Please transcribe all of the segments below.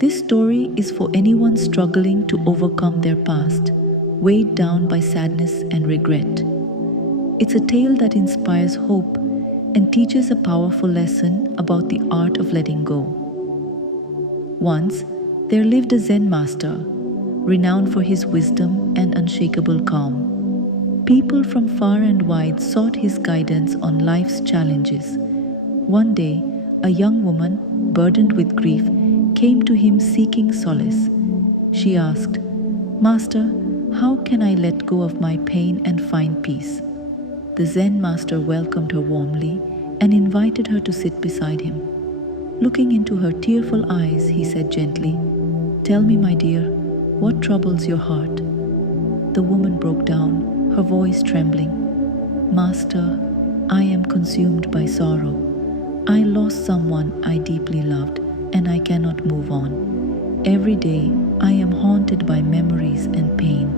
This story is for anyone struggling to overcome their past, weighed down by sadness and regret. It's a tale that inspires hope and teaches a powerful lesson about the art of letting go. Once, there lived a Zen master, renowned for his wisdom and unshakable calm. People from far and wide sought his guidance on life's challenges. One day, a young woman, burdened with grief, came to him seeking solace. She asked, "Master, how can I let go of my pain and find peace?" The Zen master welcomed her warmly and invited her to sit beside him. Looking into her tearful eyes, he said gently, "Tell me, my dear, what troubles your heart?" The woman broke down, her voice trembling. "Master, I am consumed by sorrow. I lost someone I deeply loved, and I cannot move on. Every day, I am haunted by memories and pain.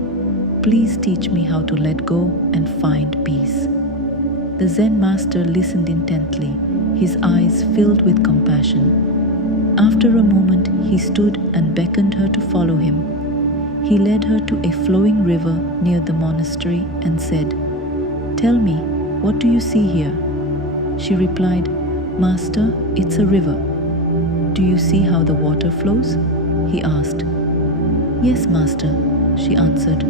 Please teach me how to let go and find peace." The Zen master listened intently, his eyes filled with compassion. After a moment, he stood and beckoned her to follow him. He led her to a flowing river near the monastery and said, "Tell me, what do you see here?" She replied, "Master, it's a river." "Do you see how the water flows?" he asked. "Yes, Master," she answered.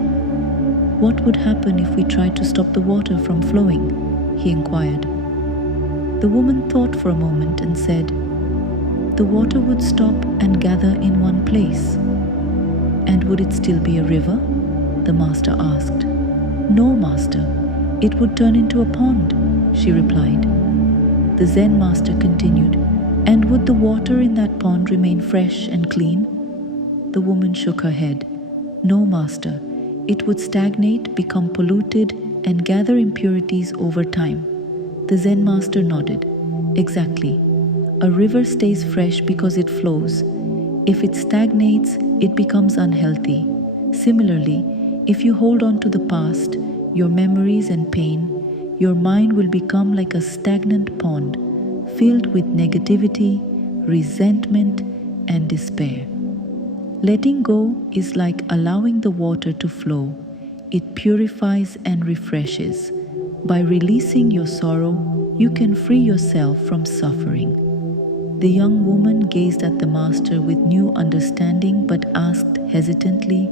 "What would happen if we tried to stop the water from flowing?" he inquired. The woman thought for a moment and said, "The water would stop and gather in one place." "And would it still be a river?" the master asked. "No, Master, it would turn into a pond," she replied. The Zen master continued, "And would the water in that pond remain fresh and clean?" The woman shook her head. "No, Master, it would stagnate, become polluted, and gather impurities over time." The Zen master nodded. "Exactly. A river stays fresh because it flows. If it stagnates, it becomes unhealthy. Similarly, if you hold on to the past, your memories and pain, your mind will become like a stagnant pond, filled with negativity, resentment, and despair. Letting go is like allowing the water to flow. It purifies and refreshes. By releasing your sorrow, you can free yourself from suffering." The young woman gazed at the master with new understanding but asked hesitantly,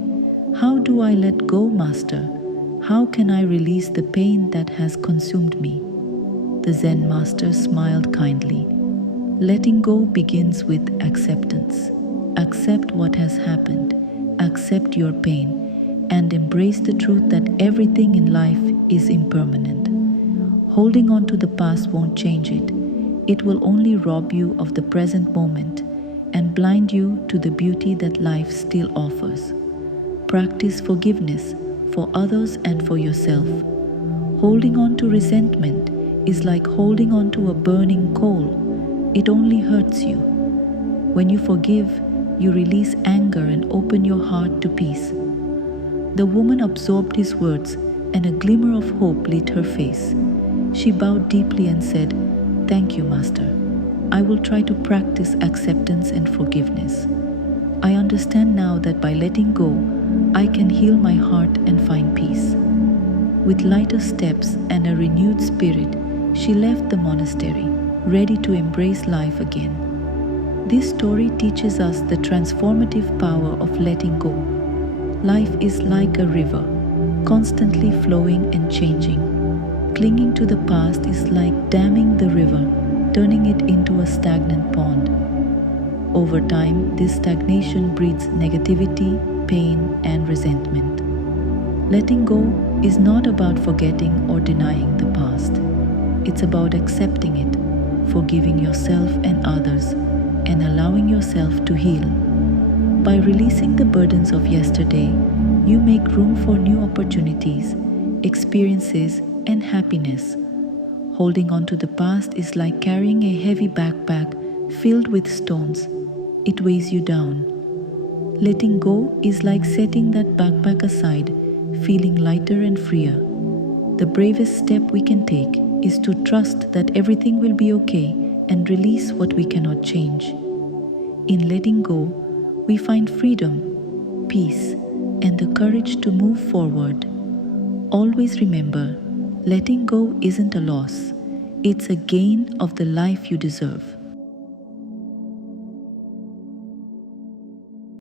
"How do I let go, Master? How can I release the pain that has consumed me?" The Zen master smiled kindly. "Letting go begins with acceptance. Accept what has happened. Accept your pain. And embrace the truth that everything in life is impermanent. Holding on to the past won't change it. It will only rob you of the present moment and blind you to the beauty that life still offers. Practice forgiveness for others and for yourself. Holding on to resentment is like holding on to a burning coal. It only hurts you. When you forgive, you release anger and open your heart to peace." The woman absorbed his words, and a glimmer of hope lit her face. She bowed deeply and said, "Thank you, Master. I will try to practice acceptance and forgiveness. I understand now that by letting go, I can heal my heart and find peace." With lighter steps and a renewed spirit, she left the monastery, ready to embrace life again. This story teaches us the transformative power of letting go. Life is like a river, constantly flowing and changing. Clinging to the past is like damming the river, turning it into a stagnant pond. Over time, this stagnation breeds negativity, pain, and resentment. Letting go is not about forgetting or denying the past. It's about accepting it, forgiving yourself and others, and allowing yourself to heal. By releasing the burdens of yesterday, you make room for new opportunities, experiences, and happiness. Holding on to the past is like carrying a heavy backpack filled with stones. It weighs you down. Letting go is like setting that backpack aside, feeling lighter and freer. The bravest step we can take is to trust that everything will be okay and release what we cannot change. In letting go, we find freedom, peace, and the courage to move forward. Always remember, letting go isn't a loss, it's a gain of the life you deserve.